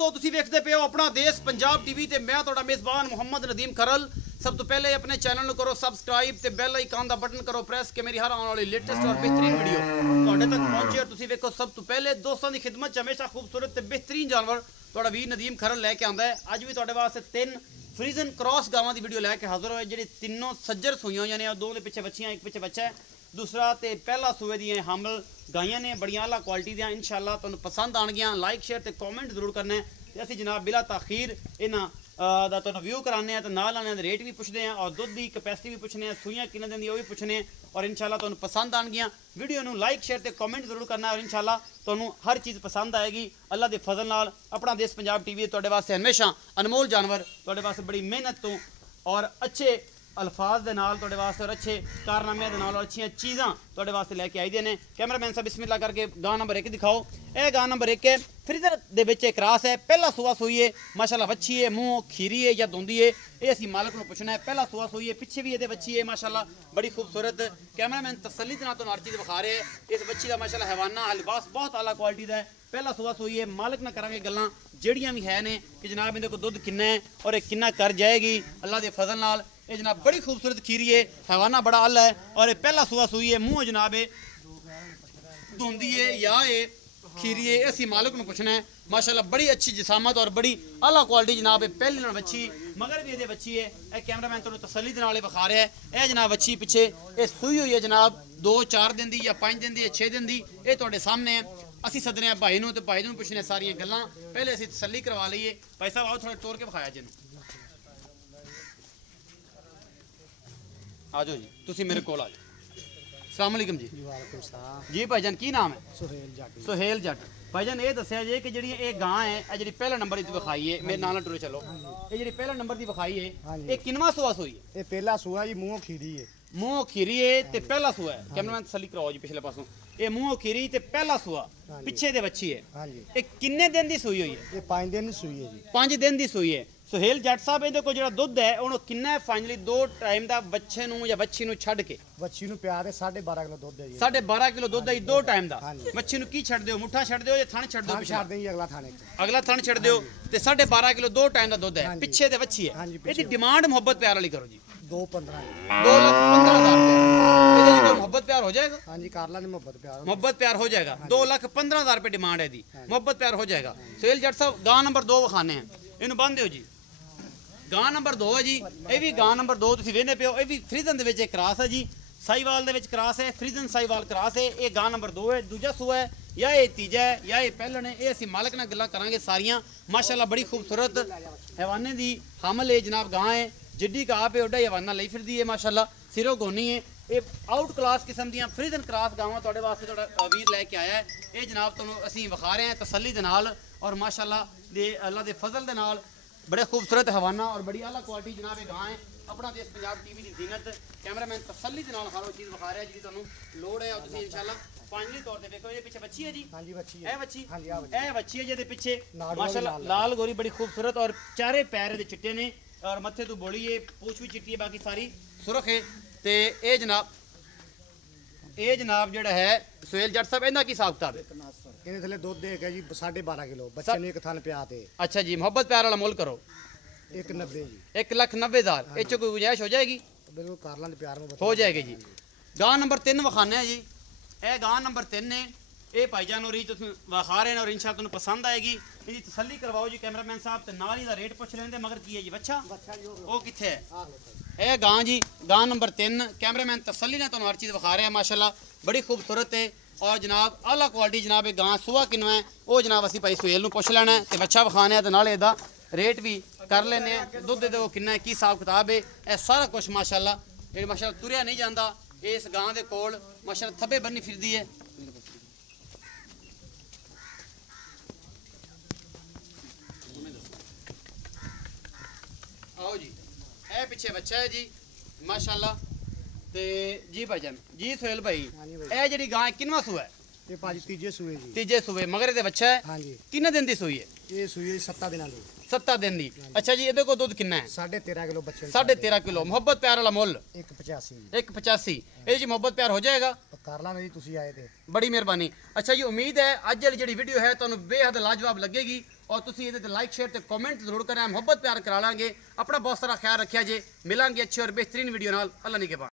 दोस्तों तुसी वेखदे पे हो अपना देश पंजाब टीवी ते मैं तुहाडा मेज़बान मुहम्मद नदीम खरल। सब तो पहले अपने चैनल नूं करो सब्सक्राइब ते बेल आइकन दा बटन करो प्रेस कि मेरी हर आने वाली लेटेस्ट और बेहतरीन वीडियो तुहाडे तक पहुंचे और तुसी वेखो सब तो पहले। दोस्तों की खिदमत च हमेशा खूबसूरत ते बेहतरीन जानवर तुहाडा वीर नदीम खरल लैके आंदा है। अज भी तुहाडे वास्ते 3 फ्रीजन क्रॉस गावां दी वीडियो लैके हाजिर होए जिहड़ी तीनों सज्जर सूईयां होईयां ने। दो दे पिछे बच्चियां एक पिछे बच्चा है। दूसरा तो पहला सूए दी हामल गाइयां ने बड़ियां आला क्वालिटी दियां। इंशाअल्लाह तुहानूं पसंद आउणगियां। लाइक शेयर ते कॉमेंट जरूर करना है ते असीं जनाब बिला ताखीर इन्हां दा तुहानूं व्यू कराने हैं ते नाल आने दे रेट भी पुछदे हैं और दुध की कैपेसिटी भी पुछने हैं, सूइयां किन्ने दिन दी ओह भी पुछने हैं और इंशाअल्लाह तुहानूं पसंद आउणगियां। वीडियो नूं लाइक शेयर ते कॉमेंट जरूर करना है और इंशाअल्लाह तुहानूं हर चीज़ पसंद आएगी। अल्लाह दे फजल नाल अपना देश पंजाब टीवी तुहाडे वास्ते हमेशा अनमोल जानवर तुहाडे वास्ते बड़ी मेहनत तो और अच्छे अल्फाज दे नाल तुहाडे वास्ते और अच्छे कारनामे दे नाल और अच्छी चीज़ां तुहाडे वास्ते लैके आई दे ने। कैमरामैन साहब बिस्मिल्लाह करके गां नंबर 1 दिखाओ। यह गां नंबर 1 है फ्रीजर दे विच एक क्रास है। पहला सूआ सूई है माशाअल्लाह वच्छी है, मुँह खीरी है या धुंदी है, ये असीं मालक नूं पुछना है। पहला सूआ सूई है, पिछे भी ये वच्छी है माशाअल्लाह बड़ी खूबसूरत। कैमरामैन तसल्ली दे नाल तुहानूं हर चीज़ विखा रहे हैं। इस वच्छी का माशाअल्लाह हैवाना लिबास बहुत आला क्वालिटी का है। पहला सूआ सूई है, मालक ना करांगे गल्लां ਜਿਹੜੀਆਂ भी है ने कि जनाब इहदे कोल दुध किन्ना है और ये किन्ना कर जाएगी अल्लाह के फजल नाल। ये जनाब बड़ी खूबसूरत खीरी है, हैवाना बड़ा अल है और ये पहला सूआ सूई है। मुँह जनाब ये धुंदी है या ये खीरी है, असी मालिक नूं पुछना है। माशाअल्लाह बड़ी अच्छी जिसामत और बड़ी आला क्वालिटी जनाब है। पहली नाल बच्ची मगर भी ये बच्ची है। यह कैमरामैन तुहानूं तसल्ली दे नाल विखा रहा है। यह जनाब बच्ची पिछे ये सूई हुई है जनाब 2-4 दिन की या 5 दिन की या 6 दिन की। ये तुहाडे सामने है। असी सदने हैं भाई नूं ते भाई नूं पुछने सारियां गल्लां। पहले असी तसल्ली करवा लईए। भाई साहब आओ थोड़ा तोड़ के विखाया जिन्नू। आ जाओ जी, तुसी मेरे कोल आ जाओ। अस्सलाम वालेकुम जी। जी भाईजान की नाम है? सुहेल जट। सुहेल जट। भाईजान ये दस्या जे कि जिहड़ी ये गां है यह जिहड़ी पहला नंबर दी विखाई है मेरे नाल टुरे चलो। ये जिहड़ी पहला नंबर दी विखाई है ये किनवा सूआ सूई है? ये पहला सूआ जी, मुंह खीरी है। मुँह खीरी है ते पहला सूआ है। कैमरामैन तसल्ली कराओ जी पिछले पासों। ये मुँह खीरी ते पहला सूआ पिछे दे बच्ची है। ये किन्ने दिन दी सूई हुई है? ये 5 दिन सूई है जी। 5 दिन दी सूई है। सुहेल जट साहब इहदे कोल जिहड़ा दुध है हुण किन्ना है फाइनली 2 टाइम दा बच्चे नूं या बच्ची नूं छड्ड के? बच्ची नूं प्यार है 12.5 किलो दुध है जी। 12.5 किलो दुध है 2 टाइम दा। बच्ची नूं की छड्ड दिओ, मुठा छड्ड दिओ या थण छड्ड दिओ? छड्ड दें अगला थाने अगला थण छड्ड दिओ ते 12.5 किलो 2 टाइम दा दुध है। पिछे दे बच्ची है। इहदी डिमांड मोहब्बत प्यार वाली करो जी। 2.15 2,15,000 रुपये इहदे मोहब्बत प्यार हो जाएगा? हां जी, कर ला मोहब्बत प्यार हो जाएगा। 2,15,000 रुपये डिमांड है दी। मोहब्बत प्यार हो जाएगा। सुहेल जट साहब गां नंबर 2 विखाने हैं, इन्हू बंद दिओ जी। गां नंबर 2 है जी। ये भी गां नंबर 2 तुसीं वेखदे पे हो। ये भी फ्रीजन दे विच एक क्रास है जी, साहीवाल दे विच क्रास है, फ्रीजन साहीवाल क्रास है। ये गां नंबर 2 है। दूजा सूआ है या ये तीजा है या ये पहलन है। ये असीं मालक नाल गल्लां करांगे सारियां। माशाअल्लाह बड़ी खूबसूरत हैवाने दी हामल है जनाब गां है। जिड्डी का आप है ओडा हवाना लई फिरदी है माशाअल्लाह। सिरों गोनी है। ये आउट क्लास किस्म दियां फ्रीजन क्रास गावां तुहाडे वास्ते तुहाडा वीर लैके आया है। ये जनाब तुहानूं असीं विखा रहे हैं तसल्ली दे नाल और माशाअल्लाह दे अल्लाह दे फजल दे नाल बड़े खूबसूरत हवाना और बड़ी आला क्वालिटी जनाब ये गां है। अपना देश पंजाब टीवी की जीनत कैमरामैन तसल्ली दे नाल हर चीज़ विखा रहा है जी तुहानूं लोड़ है और तुसीं इंशाअल्लाह फाइनली तौर पे देखो। ये पीछे बच्ची है जी। हां जी बच्ची है। बच्ची हां जी ए बच्ची है जिहदे पिछे माशाअल्लाह लाल गोरी बड़ी खूबसूरत और चारे पैर दे चिट्टे ने और मत्थे तो बोली है, पूछ भी चिट्टी है, बाकी सारी सुरख है। ते ए जनाब जिहड़ा है सुहेल जट साहब इहदा की हिसाब किताब है? इहदे थले दुध है जी 12.5 किलो। बच्चे ने एक थान पिया ते। अच्छा जी, मोहब्बत प्यार वाला मोल करो। 190 जी। 1,90,000 इस कोई गुंजाइश हो जाएगी? बिल्कुल कर लां प्यार में हो जाएगी जी। गां नंबर 3 विखाने हैं जी। यह गां नंबर 3 है। ये भाईजान और तुम विखा रहे हैं और इंशाअल्लाह तुहानूं पसंद आएगी। इसकी तसल्ली करवाओ जी कैमरामैन साहब ते नाल ही दा रेट पुछ लेंदे। मगर की है जी बच्चा वो कित्थे है? यह गां जी गां नंबर 3। कैमरामैन तसल्ली ने तुहानूं हर चीज़ विखा रहे हैं माशाअल्लाह बड़ी खूबसूरत है और जनाब आला क्वालिटी जनाब ये गां सूआ किन्ना है वो जनाब असीं भाई सुहेल नूं पुछ लेना है ते बच्चा विखाने हैं ते नाल इहदा रेट भी कर लेने हैं। दुध दे किन्ना है की हिसाब किताब है यह सारा कुछ माशाअल्लाह ये माशाअल्लाह तुरिया नहीं जाता। इस गां दे कोल माशाअल्लाह थब्बे बन्नी फिरदी है। आओ जी, ए पिछे बच्चा है जी माशाअल्लाह ते जी भाईजान जी सुहेल भाई ए जिहड़ी गां किनवा सूआ है? ये पाजी तीजे सूए जी। तीजे सूए मगर ये बच्चा है। हां जी। किन्ने दिन दी सूई है? ये सूई 7 दिन दी। 7 दिन दी। अच्छा जी, ਇਹਦੇ ਕੋਲ ਦੁੱਧ ਕਿੰਨਾ ਹੈ? 13.5 किलो बच्चे। 13.5 किलो। मोहब्बत प्यार वाला मुੱਲ 185। 185 ਇਹ ਜੀ मोहब्बत प्यार हो जाएगा? कर लांगे जी, तुसी आए थे। बड़ी मेहरबानी। अच्छा जी, उम्मीद है अज वाली जी वीडियो है तुहानूं बेहद लाजवाब लगेगी ਔਰ ਤੁਸੀਂ ਇਹਦੇ ਤੇ ਲਾਈਕ ਸ਼ੇਅਰ ਤੇ ਕਮੈਂਟ ਜ਼ਰੂਰ ਕਰਨਾ ਮੁਹੱਬਤ ਪਿਆਰ ਕਰਾ ਲਾਂਗੇ ਆਪਣਾ ਬਹੁਤ ਸਾਰਾ ਖਿਆਲ ਰੱਖਿਆ ਜੇ ਮਿਲਾਂਗੇ ਅੱਛੇ ਔਰ ਬਿਹਤਰੀਨ ਵੀਡੀਓ ਨਾਲ ਅੱਲਾ ਨਿਗਹਿਬਾਨ